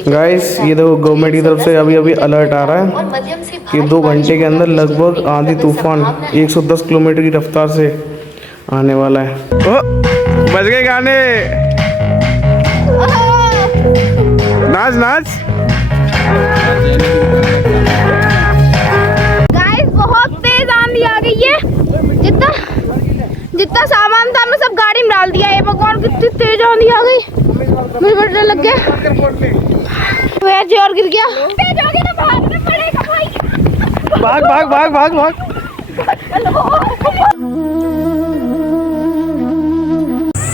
Guys ये देखो government की तरफ से अभी अभी अलर्ट आ रहा है कि 2 घंटे के अंदर लगभग आंधी तूफान 110 किलोमीटर की रफ्तार से आने वाला है। ओ, बज गए गाने। नाच नाच। गाइस बहुत तेज आंधी आ गई है। जितना सामान था हमने सब गाड़ी में डाल दिया है। भगवान कितनी तेज आंधी आ गई, मुझे बड़ा डर लग गया। जी और गिर गया। तेज हो गया तो भागना पड़ेगा भाई। भाग भाग भाग भाग भाग।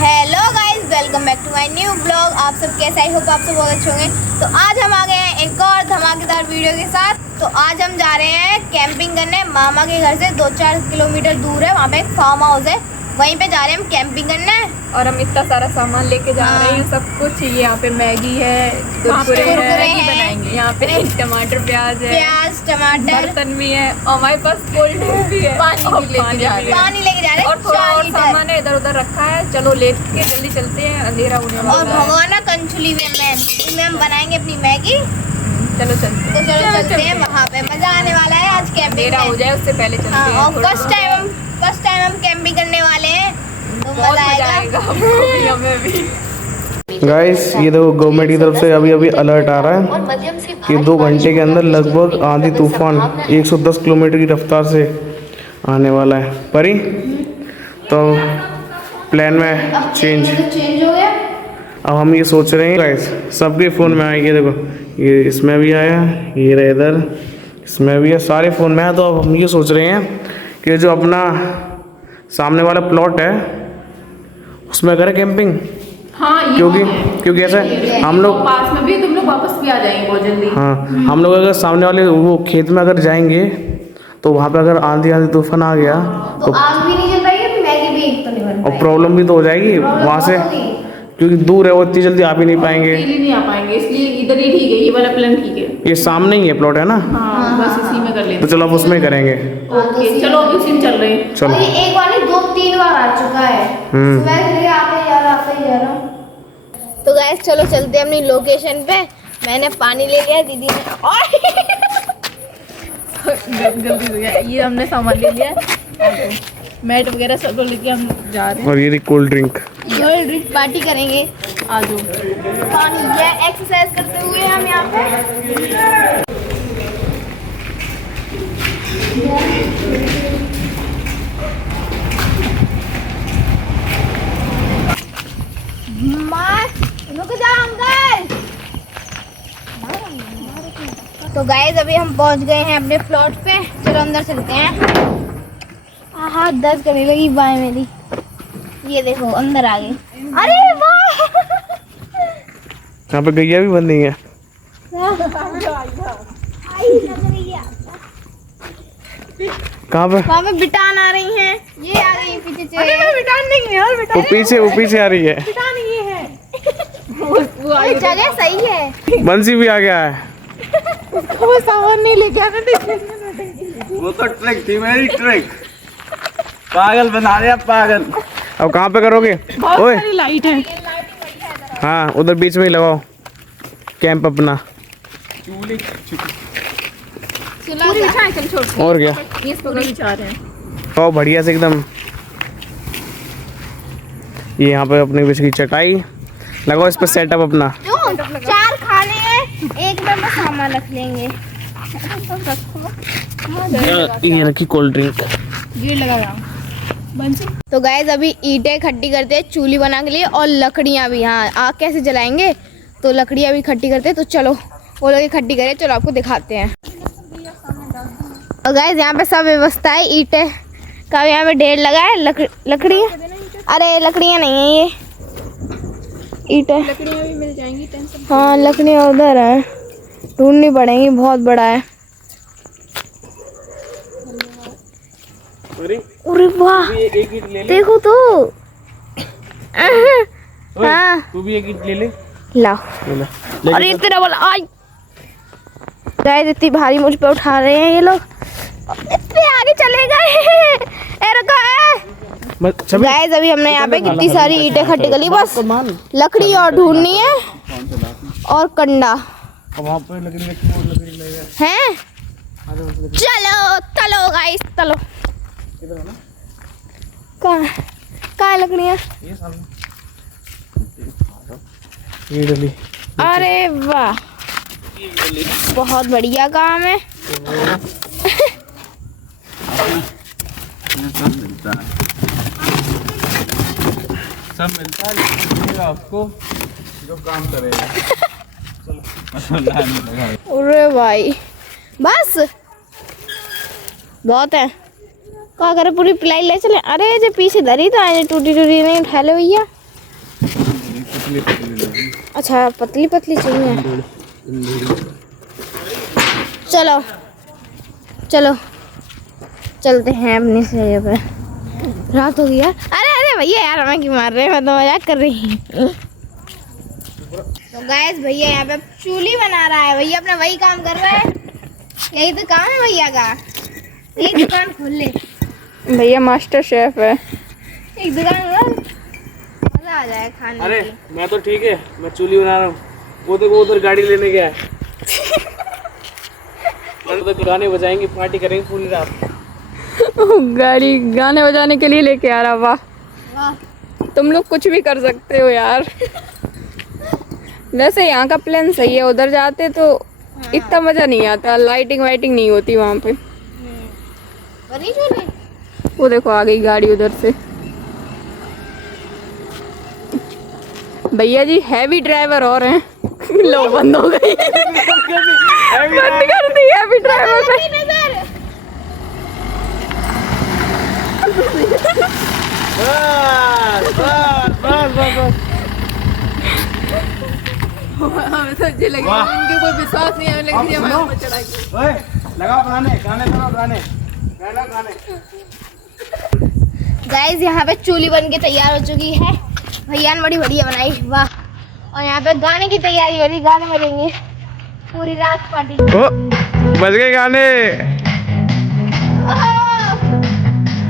Hello guys, welcome back to my new blog. आप सब कैसे, आई होप आप सब बहुत अच्छे होंगे। तो आज हम आ गए हैं एक और धमाकेदार वीडियो के साथ। तो आज हम जा रहे हैं कैंपिंग करने। मामा के घर से 2-4 किलोमीटर दूर है, वहाँ पे एक फार्म हाउस है, वहीं पे जा रहे हैं हम कैंपिंग करने। और हम इतना सारा सामान लेके जा रहे हैं, सब कुछ। यहाँ पे मैगी है, कुरकुरे हैं, बनाएंगे। यहाँ पे टमाटर प्याज है, प्याज टमाटर, बर्तन भी है, और हमारे पास कोल्ड ड्रिंक भी है, पानी लेके जा रहे हैं। और थोड़ा और सामान है इधर उधर रखा है। चलो लेके जल्दी चलते हैं, अंधेरा होने वाला है। और भगवान ना कंचुली में हम बनाएंगे अपनी मैगी। चलो चलते तो चलो चलते हैं, वहाँ पे मजा आने वाला है आज कैंपिंग। अंधेरा हो जाए उससे पहले चलते हैं। और फर्स्ट टाइम हम कैंपिंग करने वाले हैं, तो मजा आएगा हमें भी। गाइस ये देखो गवर्नमेंट की तरफ से अभी अभी अलर्ट आ रहा है कि 2 घंटे के अंदर लगभग आंधी तूफान 110 किलोमीटर की रफ्तार से आने वाला है। परी तो प्लान में चेंज हो गया। अब हम ये सोच रहे हैं गाइस, सबके फ़ोन में आएगी। देखो ये इसमें भी आया, ये रहा इधर, इसमें भी है, सारे फ़ोन में है। तो अब हम ये सोच रहे हैं कि जो अपना सामने वाला प्लॉट है उसमें करें कैंपिंग। हाँ, क्योंकि ऐसा हम लोग पास में भी, तुम लोग वापस भी आ जाएंगे बहुत जल्दी। हाँ, हम लोग अगर सामने वाले वो खेत में अगर जाएंगे तो वहाँ पे अगर आंधी तूफान आ गया तो आग भी नहीं जल रही है, मैगी भी तो नहीं बन और प्रॉब्लम भी तो हो जाएगी वहाँ से, क्योंकि दूर है वो, इतनी जल्दी आ भी नहीं पाएंगे। नहीं आ पाएंगे, इसलिए इधर ही ठीक है, ये वाला प्लान ठीक है। ये सामने ही है प्लॉट है ना। हाँ, बस इसी में कर लेते तो चलो अब उसमें ही करेंगे। ओके, चलो अभी उसी में चल रहे हैं। चलो ये एक बार नहीं 2-3 बार आ चुका है। सुबह से आते ही जा रहा हूँ। तो गाइस चलो चलते हैं अपनी लोकेशन पे। मैंने पानी ले लिया, दीदी ने जल्दी हो गया। ये हमने सामान ले लिया, मैट वगैरह सब लेके हम जा रहे हैं। और ये कोल्ड ड्रिंक पार्टी करेंगे। आ जाओ। पानी ये एक्सरसाइज करते हुए हम यहाँ पे। रुक जाओ अंकल। तो गाइस अभी हम पहुंच गए हैं अपने प्लॉट पे। चलो अंदर चलते हैं। हाथ दर्द करने लगी बाएं मेरी। ये देखो अंदर आ गए। अरे वाह, यहाँ पे गैया भी बन रही है। कहाँ पे? वहाँ पे बिटान आ रही हैं। ये आ गई पीछे से। बिटान नहीं है यार, वो पीछे आ रही है। बिटान ये है। वो जगह सही है। बंसी भी आ गया है। वो सामान नहीं लेके आना। वो तो ट्रिक थी, मेरी ट्रिक। पागल बना दिया, पागल। अब कहाँ पे करोगे? बहुत ओए सारी लाइट है। हाँ, उधर बीच में ही लगाओ कैंप अपना। और क्या, ये पकड़ बिछा रहे हैं। तो बढ़िया से एकदम। ये यहाँ पे अपने बीच की चटाई लगाओ, इस पर सेटअप अपना। 4 खाने हैं, एक में बस सामान रख लेंगे। ये रखी कोल्ड ड्रिंक। ये लगा तो गाइस अभी ईंटें इकट्ठी करते हैं चूल्ही बना के लिए, और लकड़ियाँ भी। हाँ, आग कैसे जलाएंगे, तो लकड़ियाँ भी इकट्ठी करते हैं। तो चलो वो लोग इकट्ठी करें, चलो आपको दिखाते हैं। और गाइस यहाँ पे सब व्यवस्था है, ईंटें का यहाँ पे ढेर लगा है। लकड़ियाँ, अरे लकड़ियाँ नहीं है, ये ईंटें। लकड़ियाँ भी मिल जाएंगी, टेंशन। हाँ लकड़ियाँ उधर है, ढूंढनी पड़ेंगी, बहुत बड़ा है। अरे वाह, देखो तो। हाँ तू भी एक ईंट ले ले। लाओ। अरे तेरा वाला आई। गाइस इतनी भारी मुझ पे उठा रहे हैं ये लोग, इतने आगे चले गए। गाइस अभी हमने यहाँ पे कितनी सारी ईंटें इकट्ठी कर ली, बस लकड़ी और ढूंढनी है और कंडा अब वहाँ पे लकड़ी रखी और लकड़ी लगेगा। हैं। चलो चलो गाइस चलो। किधर है ना? कहाँ है लकड़ियाँ? ये सामने ये डली। अरे वाह बहुत बढ़िया काम है। सब मिलता है आपको जो काम करेगा। चलो अरे भाई बस बहुत है। क्या करे पूरी पिलाई ले चले। अरे जो पीछे धरी तो आए टूटी टूटी नहीं उठा ले भैया। अच्छा पतली पतली चाहिए। चलो चलो चलते हैं अपनी जगह पे। रात हो गई यार। अरे अरे भैया यार हमें क्यों मार रहे हैं? मैं तो मजाक कर रही हूँ। तो गाइस भैया यहाँ पे चूल्ही बना रहा है। भैया अपना वही काम कर रहा है। यही तो काम है भैया का। एक दुकान खोल ले भैया मास्टर शेफ है। एक दुकान खोल मजा आ जाए खाने अरे की। मैं तो ठीक है मैं चूल्ही बना रहा हूँ। वो तो वो उधर गाड़ी लेने गया है। तो गाने बजाएंगे पार्टी करेंगे पूरी रात। गाड़ी गाने बजाने के लिए लेके आ रहा। वाह वाह तुम लोग कुछ भी कर सकते हो यार। वैसे यहाँ का प्लान सही है। उधर जाते तो इतना मजा नहीं आता। लाइटिंग वाइटिंग नहीं होती वहाँ पे। बनी चूल्ही। वो देखो आ गई गाड़ी उधर से। भैया जी हैवी ड्राइवर और हैं। लो बंद हो गई। बंद कर दी हैवी ड्राइवर पे। हमें तो ये लगे इनके कोई विश्वास नहीं है लेकिन हमारे ऊपर चढ़ाएंगे। ओए लगाओ गाने गाइस यहाँ पे चूल्ही बन के तैयार हो चुकी है। भैया ने बड़ी बढ़िया बनाई। वाह और यहाँ पे गाने की तैयारी हो रही। गाने बजेंगे पूरी रात पार्टी। ओ बज गए गाने।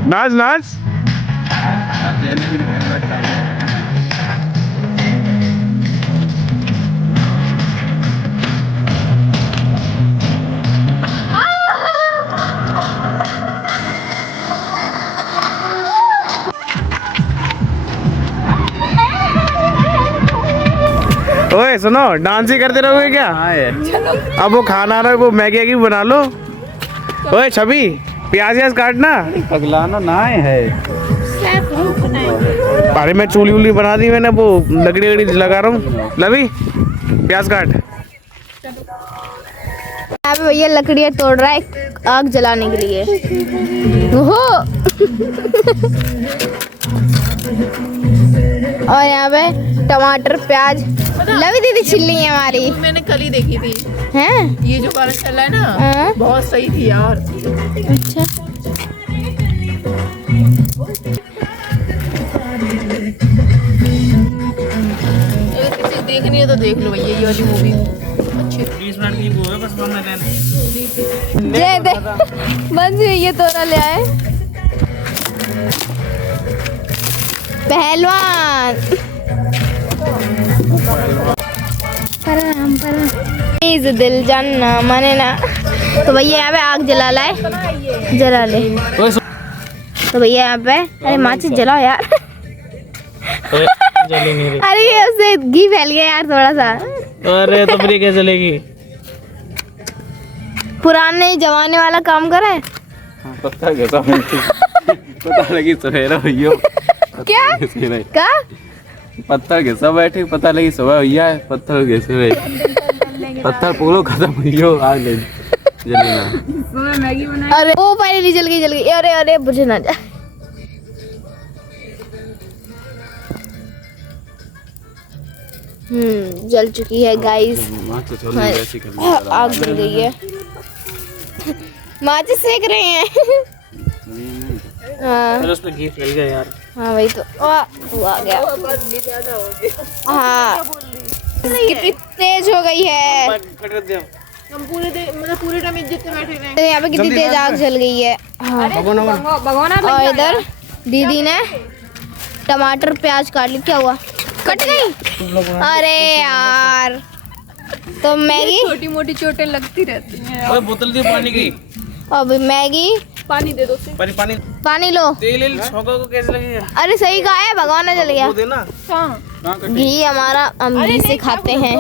नाच नाच। ओए सुनो डांस ही करते रहोगे क्या? अब वो खाना रहा है वो मैगी की बना लो। ओए छवि प्याज व्याज काटना। पगलाना ना है। अरे मैं चूल्ही उल्ली बना दी मैंने वो लकड़ी वकड़ी लगा रहा हूँ। लवी प्याज काट। यहाँ पे भैया लकड़ियाँ तोड़ रहा है आग जलाने के लिए। ओहो और यहाँ पे टमाटर प्याज लवी दीदी छिल रही है हमारी। मैंने कल ही देखी थी। हैं ये जो गाना चल रहा है ना हाँ? बहुत सही थी यार। अच्छा अगर किसी देखनी है तो देख लो भैया ये वाली मूवी। 20 मिनट की वो है बस बनने देना। दे दे बंद ये तोड़ा ले आए पहलवान। प्लीज दिल जानना माने ना। तो भैया यहाँ पे आग जला लाए जला ले। तो भैया यहाँ पे अरे माचिस जलाओ यार। जली नहीं रही। अरे ये उससे घी फैल गया यार थोड़ा सा। अरे तो फिर ये कैसे चलेगी? पुराने जमाने वाला काम करे। पता कैसा पता लगी सवेरा भैया। क्या क्या पत्थर कैसा बैठे पता लगी सुबह भैया पत्थर कैसे पत्थर पूरा खत्म भैया आग ले जली ना। मैगी बनाई। अरे वो पहले जल गई। अरे अरे बुझे ना जा। जल चुकी है गाइस। आग जल गई है। माचिस सेक रहे हैं। हाँ फिर उस पे घी फैल गया यार। हाँ वही तो वो आ गया। हाँ कितनी तेज हो गई है। हम पूरे टाइम जितने बैठे रहे। तो यहाँ पे कितनी तेज आग जल गई है। हाँ भगवान और इधर दीदी ने टमाटर प्याज काट ली। क्या हुआ कट गई? अरे यार तो मैगी छोटी मोटी चोटें लगती रहती हैं। ओए बोतल दे पानी की। अब मैगी पानी दे दो उसे। पानी पानी लो। तेल छौका को कैसे लगेगा? अरे सही कहा है, भगवान चल गया। वो देना। हाँ घी हमारा हम घी से खाते हैं।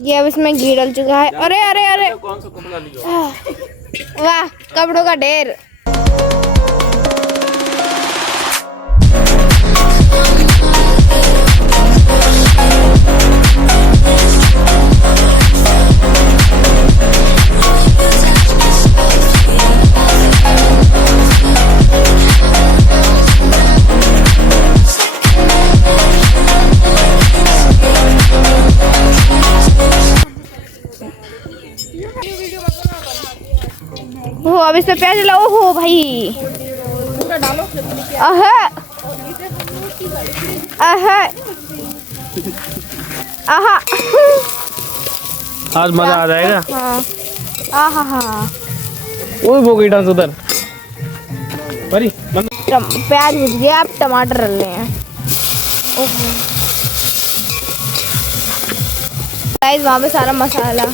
ये अब इसमें घी डल चुका है। अरे अरे अरे कौन सा कपड़ा लिया? वाह, कपड़ों का ढेर। हो अब इसमें प्याज लाओ हो भाई। अह आहा आज मजा आ जाएगा। हाँ आहा हाँ। ओए वो गई डांस उधर। परी प्याज भुज गया, अब टमाटर डाल रहे हैं। ओहो गाइस, वहाँ पे सारा मसाला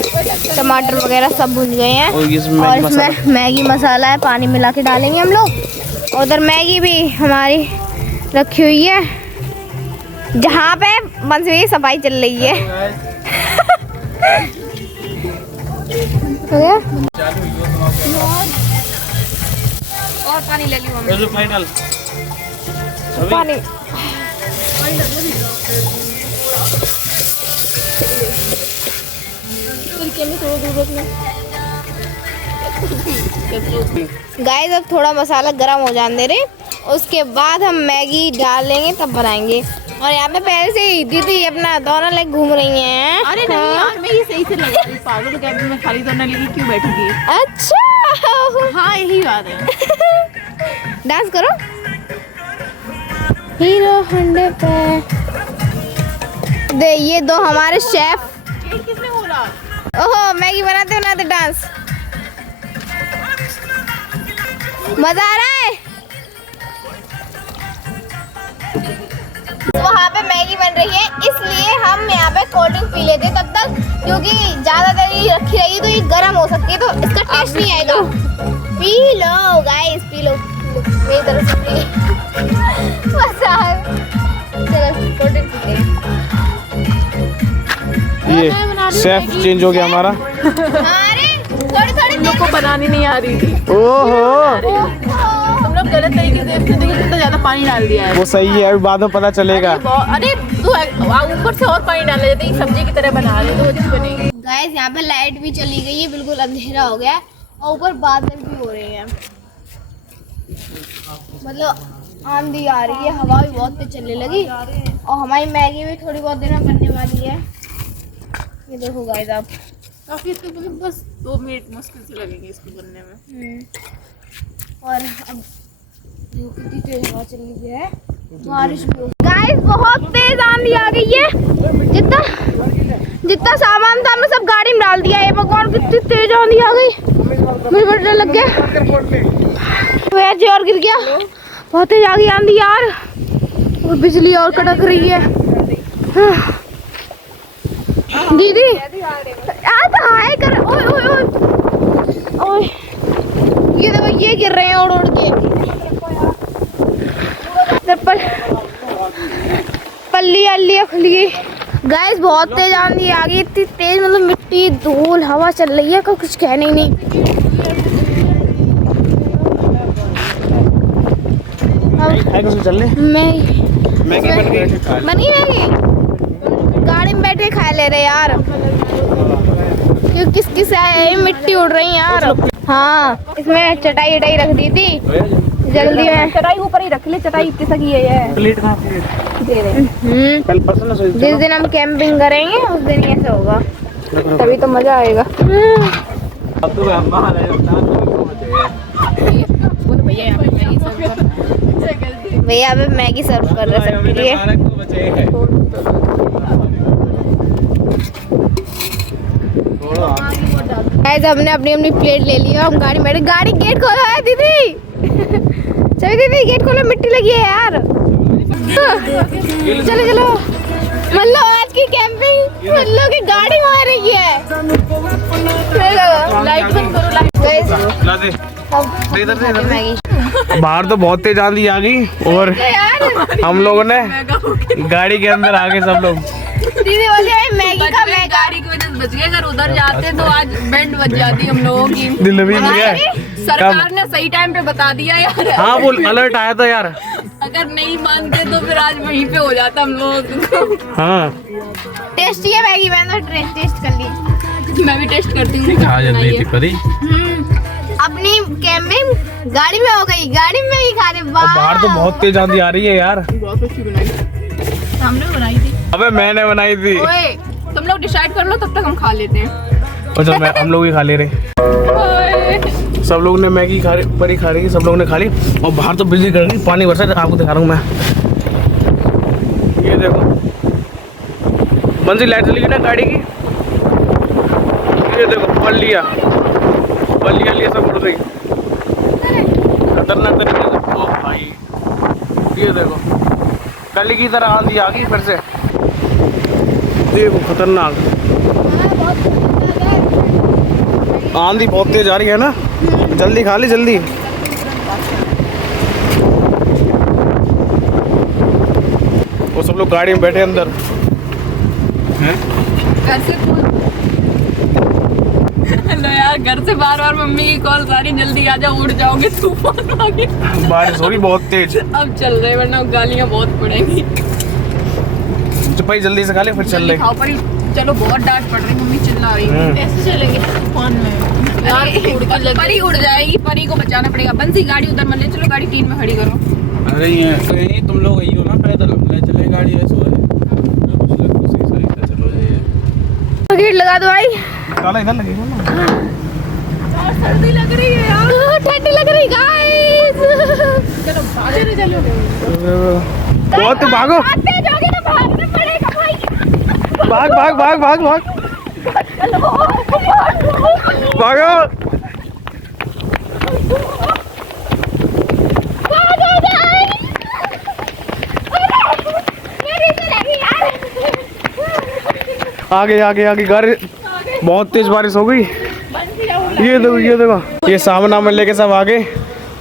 टमाटर वगैरह सब भुज गए हैं। और इसमें मैगी मसाला है, पानी मिला के डालेंगे हम लोग। उधर मैगी भी हमारी रखी हुई है, जहाँ पे बंस में सफाई चल रही है। हो गया? और पानी ले ली मम्मी। फाइनल पानी गाइस, अब थोड़ा मसाला गरम हो जाने दे, उसके बाद हम मैगी डालेंगे तब बनाएंगे। और यहाँ पे पहले से ही दीदी अपना दोनों लेग घूम रही हैं। अरे नहीं यार, मैं ये सही से लगा रही पागल तो कैबिन में खाली दोनों लेके क्यों बैठूंगी? अच्छा हाँ यही बात है। डांस करो हीरो हंडे पे। दे ये दो हमारे शेफ। किसने बोला? ओहो मैगी बनाते बनाते डांस, मजा आ रहा है। वहाँ पे मैगी बन रही है, इसलिए हम यहाँ पे कोल्ड ड्रिंक पी लेते तब तक, क्योंकि ज्यादा देर रखी रहेगी तो ये गर्म हो सकती है, तो इसका टेस्ट नहीं आएगा। P low guys, P low मेरी तरफ से पी। चलो कोल्ड ड्रिंक पीते हैं। ये शेफ चेंज हो गया हमारा। अरे थोड़ी थोड़ी लोग को बनानी नहीं आ रही थी। ओहो तुम लोग गलत तरीके से कितना ज्यादा पानी डाल दिया है। वो सही है, अभी बाद में पता चलेगा। अरे तू ऊपर से और पानी डाल देते, सब्जी की तरह बना रहे तो अच्छी बनेगी। गाइस यहाँ पे लाइट भी चली गई है, बिल्कुल अंधेरा हो गया है और ऊपर बादल भी हो रहे हैं, मतलब आंधी आ रही है, हवा भी बहुत तेज चलने लगी और हमारी मैगी भी थोड़ी बहुत देर में बनने वाली है। ये देखो गाइस आप, काफी बस 2 मिनट मुश्किल से लगेंगे इसको बनने में। और अब देखो कितनी तेज हवा चल रही है, बारिश भी हो। गाइस बहुत तेज आंधी आ गई है, जितना सामान था हमने सब गाड़ी में डाल दिया है। भगवान कितनी तेज आंधी आ गई, मुझे डर लग गया। जी और गिर गया, बहुत तेज आ गई आंधी यार, और बिजली और कड़क रही है। दीदी हाय कर, ओए ओए ओए ओए, ये देखो ये गिर रहे हैं उड़ उड़ के। पल्ली अल्ली खुली। गाइस बहुत तेज आंधी आ गई, इतनी तेज मतलब मिट्टी धूल हवा चल रही है, कुछ कहने ही नहीं। चल ले मैगी बन गई मैगी, गाड़ी में बैठे खा ले रहे यार, क्योंकि किसकी से मिट्टी उड़ रही है यार। हाँ इसमें चटाई वटाई रख दी थी जल्दी में, चटाई ऊपर ही रख ले, चटाई इतनी सकी है। प्लेट कहाँ प्लेट दे रहे कल परसों ना जिस दिन हम कैंपिंग करेंगे उस दिन ऐसा होगा, तभी तो मजा आएगा। अब तो अम्मा भैया अभी मैगी सर्व कर रहे सबके लिए। गाइस हमने अपनी अपनी प्लेट ले ली, हम गाड़ी में गाड़ी गेट खोलो है दीदी। चलो दीदी गेट खोलो, मिट्टी लगी है यार। चलो चलो मतलब आज की कैंपिंग लोगों की गाड़ी वहाँ रही है। लाइट बंद करो, लाइट। ला दे इधर से इधर। बाहर तो बहुत तेज आंधी आ गई और हम लोगों ने गाड़ी के अंदर आ गए सब लोग। दीदी बोली मैगी का मैं गाड़ी की वजह से बच गए, अगर उधर जाते तो आज बैंड बज जाती हम लोगों की। दिल भी नहीं है। सरकार ने सही टाइम पे बता दिया यार। हाँ वो अलर्ट आया था यार। अगर नहीं मानते तो फिर आज वहीं पे हो जाता हम लोग। हाँ टेस्टी है मैगी, मैंने तो टेस्ट कर ली। मैं भी टेस्ट करती हूँ। अपनी कैंपिंग गाड़ी में हो गई, गाड़ी में ही खा रहे। बाहर तो बहुत तेज आंधी आ रही है यार। बहुत अच्छी बनाई, हमने बनाई थी। अबे मैंने बनाई थी। ओए तुम लोग डिसाइड कर लो, तब तक हम खा लेते हैं। और चल हम लोग ही खा ले रहे। सब लोग ने मैगी खा रही, परी खा रही, सब लोगों ने खा ली। और बाहर तो बिजली कर रही, पानी बरसा। आपको दिखा रहा हूँ मैं, ये देखो मंजिल लाइट चली गई ना गाड़ी की। ये देखो पल्लिया सब उड़ गई खतरनाक तरीके से। ओ भाई ये देखो कल की तरह आंधी आ गई फिर से। देखो खतरनाक आंधी बहुत तेज आ रही है ना। जल्दी खा ली जल्दी। वो सब लोग गाड़ी में बैठे अंदर हैं। हेलो यार, घर से बार मम्मी की कॉल सारी, जल्दी आ जाओ, उड़ जाओगे, तूफान आ गया। बारिश हो रही बहुत तेज। अब चल रहे वरना गालियाँ बहुत पड़ेंगी। भाई जल्दी से खा ले फिर चल रहे। खाओ पर चलो, बहुत डांट पड़ रही, मम्मी चिल्ला रही। कैसे चलेंगे तूफान में यार? परी उड़ जाएगी, परी को बचाना पड़ेगा। बंसी गाड़ी उधर मत ले चलो, गाड़ी 3 में खड़ी करो। अरे ये तुम लोग आई हो ना, पैदल ले चले गाड़ी वैसे है। चलो जाइए, गेट लगा दो भाई। ताला इधर लगेगा ना। सर्दी लग रही है यार, ठंडी लग रही गाइस। चलो चलो बहुत भागो, तेज हो गया ना, भागना पड़ेगा भाई। भाग भाग भाग भाग भाग भागो। आगे आगे आगे गाड़ी, बहुत तेज बारिश हो गई। ये देखो ये सामना में लेके सब आगे।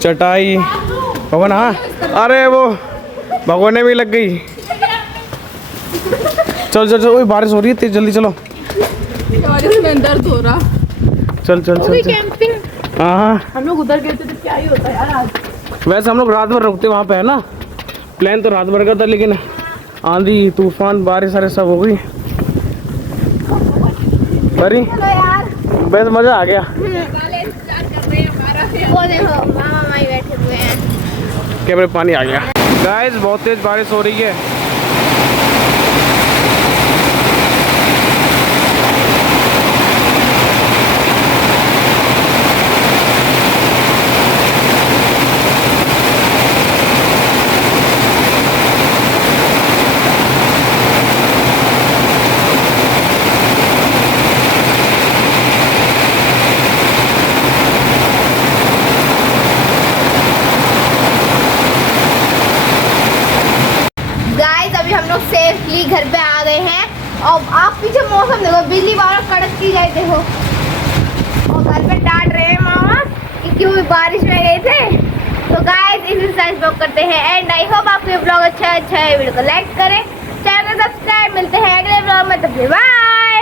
चटाई भगवान। हाँ अरे वो भगवाने भी लग गई। चल चल चल, बारिश हो रही है तेज, जल्दी चलो। बारिश में दर्द हो रहा। चल चल चल चल। कैंपिंग हाँ हम लोग उधर गए थे तो क्या ही होता यार आज। वैसे हम लोग रात भर रुकते वहाँ पे है ना। प्लान तो रात भर का था, लेकिन आंधी तूफान बारिश सारे सब हो गई। बरी बस मजा आ गया। वो देखो मामा माई बैठे हुए हैं। कैमरे पानी आ गया। गाइस बहुत तेज बारिश हो रही है। सेफली घर पे आ गए हैं। और आप पीछे मौसम देखो, बिजली बार कड़क की जाए देखो। और घर पे डांट रहे हैं मामा कि क्यों बारिश में गए थे। तो गाइस इसी साइज ब्लॉग करते हैं एंड आई होप आपको ये ब्लॉग अच्छा है। वीडियो को लाइक करें, चैनल को सब्सक्राइब। मिलते हैं अगले ब्लॉग में, तब बाय।